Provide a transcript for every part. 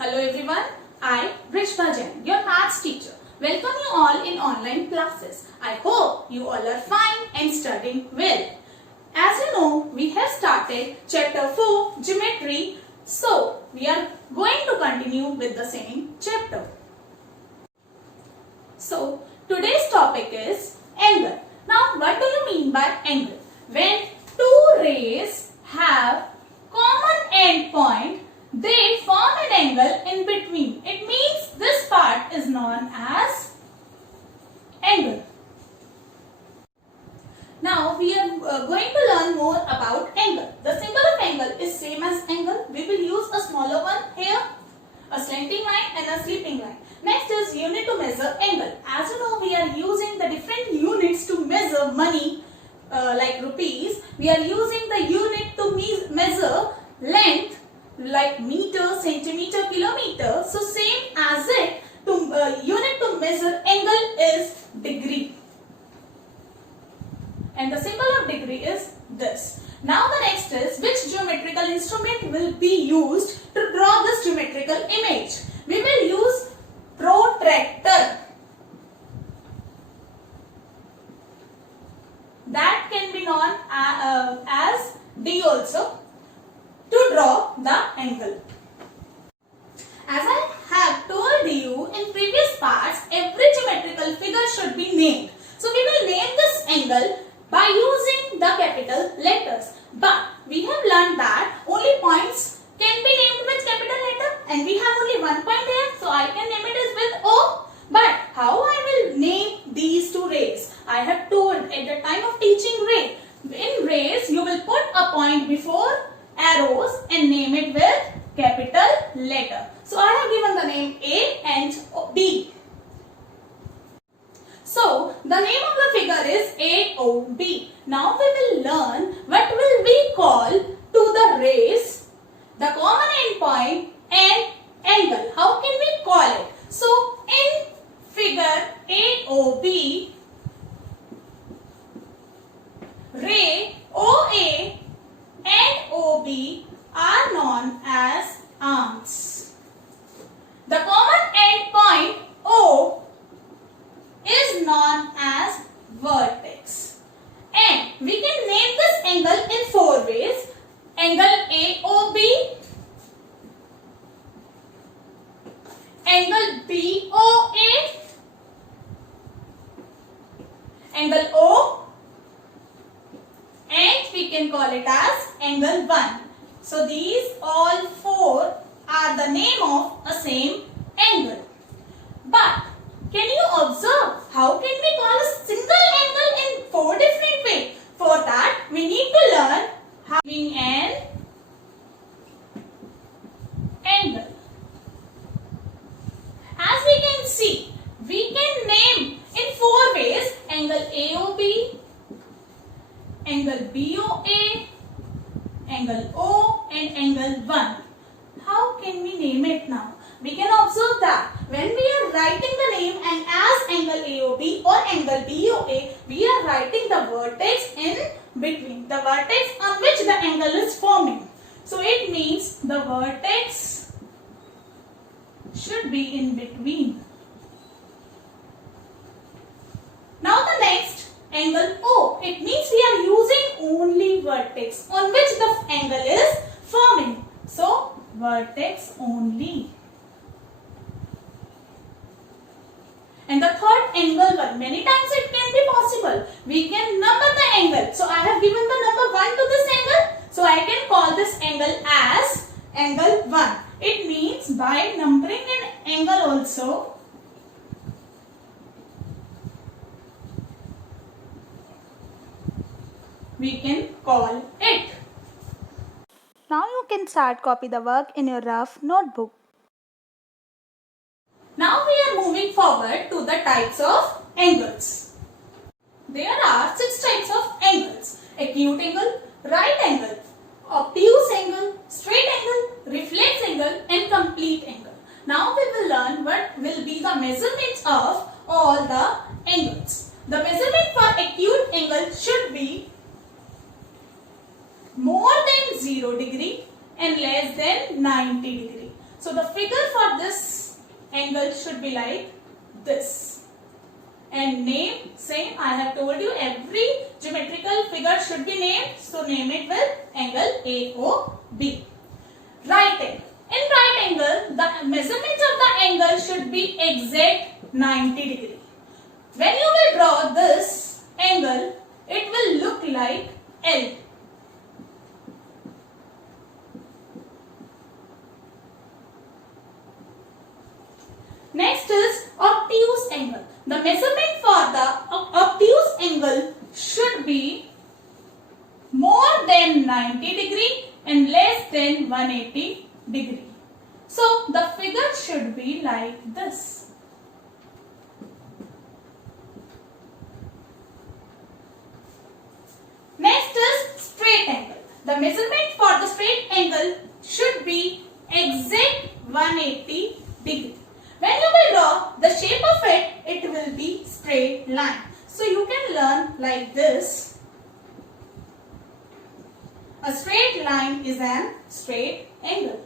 Hello everyone, I Vrishma Jain, your maths teacher. Welcome you all in online classes. I hope you all are fine and studying well. As you know, we have started chapter 4 geometry. So, we are going to continue with the same chapter. So, today's topic is angle. Now, what do you mean by angle? When two rays have common end point, they form an angle in between. It means this part is known as angle. Now we are going to learn more about angle. The symbol of angle is same as angle. We will use a smaller one here, a slanting line and a sleeping line. Next is unit to measure angle. As you know, we are using the different units to measure money like rupees. We are using the unit to measure length like meter, centimeter, kilometer. So same as it, unit to measure angle is degree. And the symbol of degree is this. Now the next is, which geometrical instrument will be used to draw this geometrical image? We will use protractor. That can be known as D also, to draw the angle. As I have told you in previous parts, every geometrical figure should be named. So we will name this angle by using the capital letters. But we have learned that only points can be named with capital letter, and we have only one point here, so I can name it as with O. But how I will name these two rays? I have told at the time of teaching ray. In rays, you will put a point before arrows and name it with capital letter. So I have given the name A and B. So the name of the figure is AOB. Now we will learn what will we call to the rays, the common end point and angle. How can we call it? So in figure AOB, ray OA and OB are known as arms. The common end point O is known as vertex. And we can name this angle in four ways. Angle AOB, angle BOA, angle O, and we can call it as angle 1. So these all four are the name of a same angle. But can you observe how can we call a single angle in four different ways? For that we need to learn how an angle. As we can see, we can name in four ways: angle AOB, angle BOA, angle O, and angle 1. How can we name it now? We can observe that when we are writing the name and as angle AOB or angle BOA, we are writing the vertex in between, the vertex on which the angle is forming. So it means the vertex should be in between. Now the next, angle O. It means we are using only vertex on which the angle is forming. So vertex only. And the third, angle 1. Many times it can be possible. We can number the angle. So I have given the number 1 to this angle. So I can call this angle as angle 1. It means by numbering an angle also, we can call it. Now you can start copy the work in your rough notebook. Now we are moving forward to the types of angles. There are 6 types of angles: acute angle, right angle, obtuse angle, straight angle, reflex angle, and complete angle. Now we will learn what will be the measurements of all the angles. The measurement for acute angle should be more than 0 degree and less than 90 degree. So the figure for this angle should be like this. And name, same, I have told you every geometrical figure should be named. So name it with angle AOB. Right angle. In right angle, the measurement of the angle should be exact 90 degree. When you will draw this angle, it will look like L. Next is obtuse angle. The measurement for the obtuse angle should be more than 90 degree and less than 180 degree. So the figure should be like this. Next is straight angle. The measurement for the straight angle should be exact 180 degree. When you will draw the shape of it, it will be straight line. So you can learn like this. A straight line is an straight angle.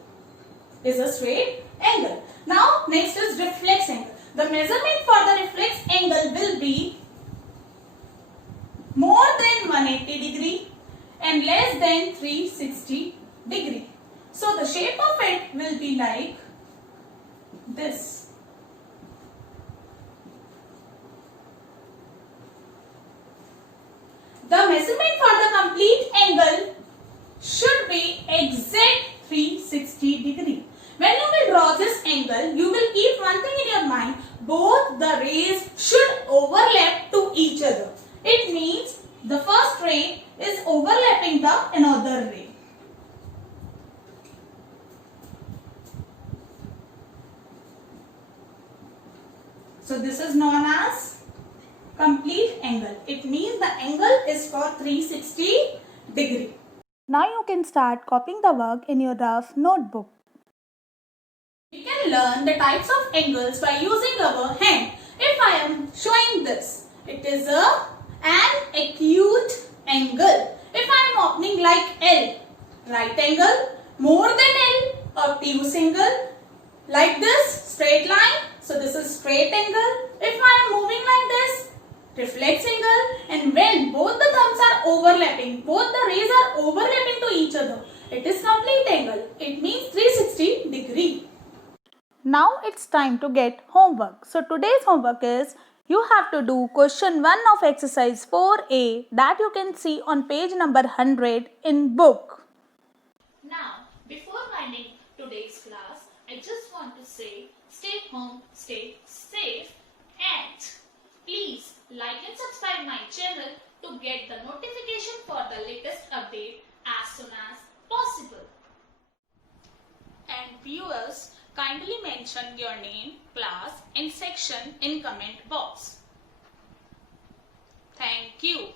Now next is reflex angle. The measurement for the reflex angle will be more than 180 degree and less than 360 degree. So the shape of it will be like this. The measurement for the complete angle should be exact 360 degree. When you will draw this angle, you will keep one thing in your mind. Both the rays should overlap to each other. It means the first ray is overlapping the another ray. So this is known as complete angle. It means the angle is for 360 degree. Now you can start copying the work in your rough notebook. We can learn the types of angles by using our hand. If I am showing this, it is an acute angle. If I am opening like L, right angle, more than L, obtuse angle, like this, straight line. So this is straight angle. If I am moving like this, reflex angle, and when both the thumbs are overlapping, both the rays are overlapping to each other, it is complete angle. It means 360 degree. Now it's time to get homework. So today's homework is you have to do question 1 of exercise 4A that you can see on page number 100 in book. Now, before winding today's class, I just want to say stay home, stay safe, and please like and subscribe my channel to get the notification for the latest update as soon as possible. And viewers, kindly mention your name, class and section in comment box. Thank you.